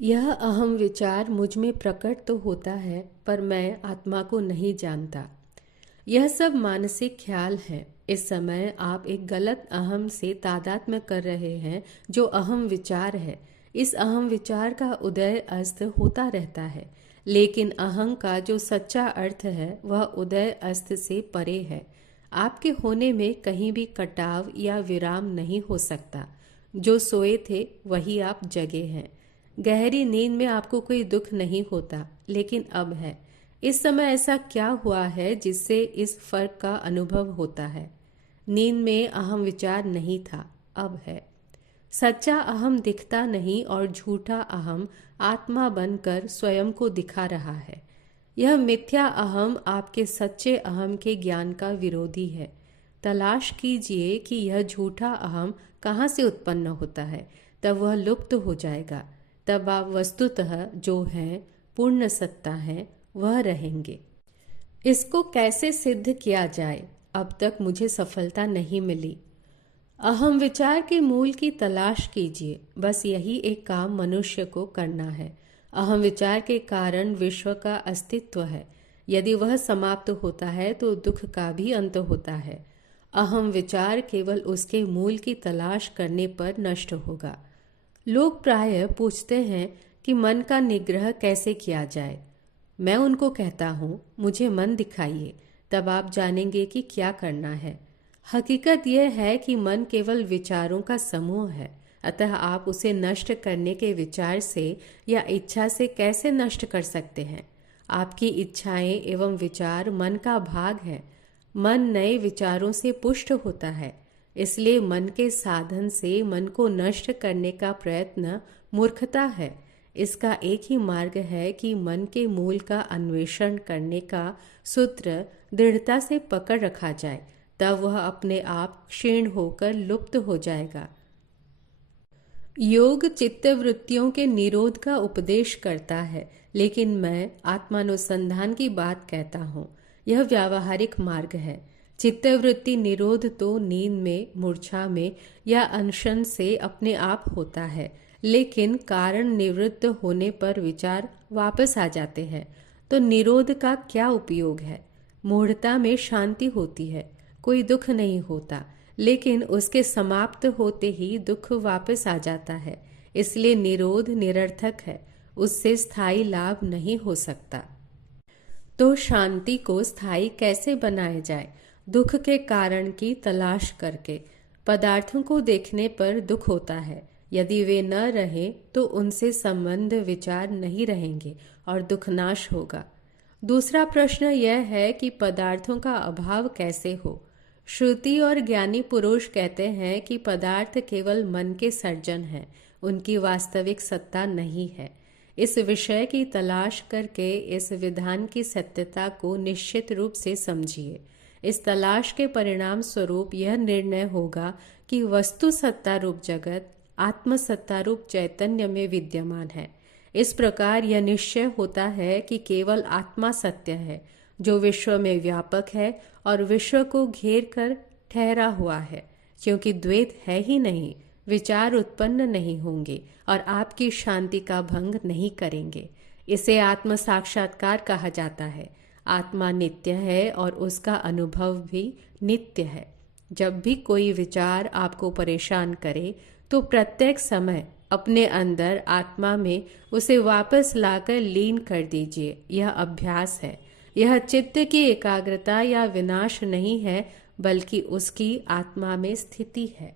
यह अहम विचार मुझ में प्रकट तो होता है, पर मैं आत्मा को नहीं जानता। यह सब मानसिक ख्याल है। इस समय आप एक गलत अहम से तादात्म्य कर रहे हैं, जो अहम विचार है। इस अहम विचार का उदय अस्त होता रहता है, लेकिन अहं का जो सच्चा अर्थ है वह उदय अस्त से परे है। आपके होने में कहीं भी कटाव या विराम नहीं हो सकता। जो सोए थे वही आप जगे हैं। गहरी नींद में आपको कोई दुख नहीं होता, लेकिन अब है। इस समय ऐसा क्या हुआ है जिससे इस फर्क का अनुभव होता है? नींद में अहम विचार नहीं था, अब है। सच्चा अहम दिखता नहीं और झूठा अहम आत्मा बनकर स्वयं को दिखा रहा है। यह मिथ्या अहम आपके सच्चे अहम के ज्ञान का विरोधी है। तलाश कीजिए कि यह झूठा अहम कहाँ से उत्पन्न होता है, तब वह लुप्त हो जाएगा। तब आप वस्तुतः जो हैं, पूर्ण सत्ता हैं, वह रहेंगे। इसको कैसे सिद्ध किया जाए? अब तक मुझे सफलता नहीं मिली। अहम विचार के मूल की तलाश कीजिए। बस यही एक काम मनुष्य को करना है। अहम विचार के कारण विश्व का अस्तित्व है। यदि वह समाप्त होता है तो दुख का भी अंत होता है। अहम विचार केवल उसके मूल की तलाश करने पर नष्ट होगा। लोग प्रायः पूछते हैं कि मन का निग्रह कैसे किया जाए। मैं उनको कहता हूँ, मुझे मन दिखाइए, तब आप जानेंगे कि क्या करना है। हकीकत यह है कि मन केवल विचारों का समूह है, अतः आप उसे नष्ट करने के विचार से या इच्छा से कैसे नष्ट कर सकते हैं? आपकी इच्छाएं एवं विचार मन का भाग है। मन नए विचारों से पुष्ट होता है। इसलिए मन के साधन से मन को नष्ट करने का प्रयत्न मूर्खता है। इसका एक ही मार्ग है कि मन के मूल का अन्वेषण करने का सूत्र दृढ़ता से पकड़ रखा जाए, तब वह अपने आप क्षीण होकर लुप्त हो जाएगा। योग चित्तवृत्तियों के निरोध का उपदेश करता है, लेकिन मैं आत्मानुसंधान की बात कहता हूँ। यह व्यावहारिक मार्ग है। चित्तवृत्ति निरोध तो नींद में, मूर्छा में या अनशन से अपने आप होता है, लेकिन कारण निवृत्त होने पर विचार वापस आ जाते हैं। तो निरोध का क्या उपयोग है? मूढ़ता में शांति होती है, कोई दुख नहीं होता, लेकिन उसके समाप्त होते ही दुख वापस आ जाता है। इसलिए निरोध निरर्थक है, उससे स्थायी लाभ नहीं हो सकता। तो शांति को स्थायी कैसे बनाया जाए? दुख के कारण की तलाश करके। पदार्थों को देखने पर दुख होता है। यदि वे न रहे तो उनसे संबंध विचार नहीं रहेंगे और दुख नाश होगा। दूसरा प्रश्न यह है कि पदार्थों का अभाव कैसे हो? श्रुति और ज्ञानी पुरुष कहते हैं कि पदार्थ केवल मन के सर्जन हैं, उनकी वास्तविक सत्ता नहीं है। इस विषय की तलाश करके इस विधान की सत्यता को निश्चित रूप से समझिए। इस तलाश के परिणाम स्वरूप यह निर्णय होगा कि वस्तु सत्ता रूप जगत आत्म सत्ता रूप चैतन्य में विद्यमान है। इस प्रकार यह निश्चय होता है कि केवल आत्मा सत्य है, जो विश्व में व्यापक है और विश्व को घेर कर ठहरा हुआ है। क्योंकि द्वैत है ही नहीं, विचार उत्पन्न नहीं होंगे और आपकी शांति का भंग नहीं करेंगे। इसे आत्म साक्षात्कार कहा जाता है। आत्मा नित्य है और उसका अनुभव भी नित्य है। जब भी कोई विचार आपको परेशान करे तो प्रत्येक समय अपने अंदर आत्मा में उसे वापस लाकर लीन कर दीजिए। यह अभ्यास है। यह चित्त की एकाग्रता या विनाश नहीं है, बल्कि उसकी आत्मा में स्थिति है।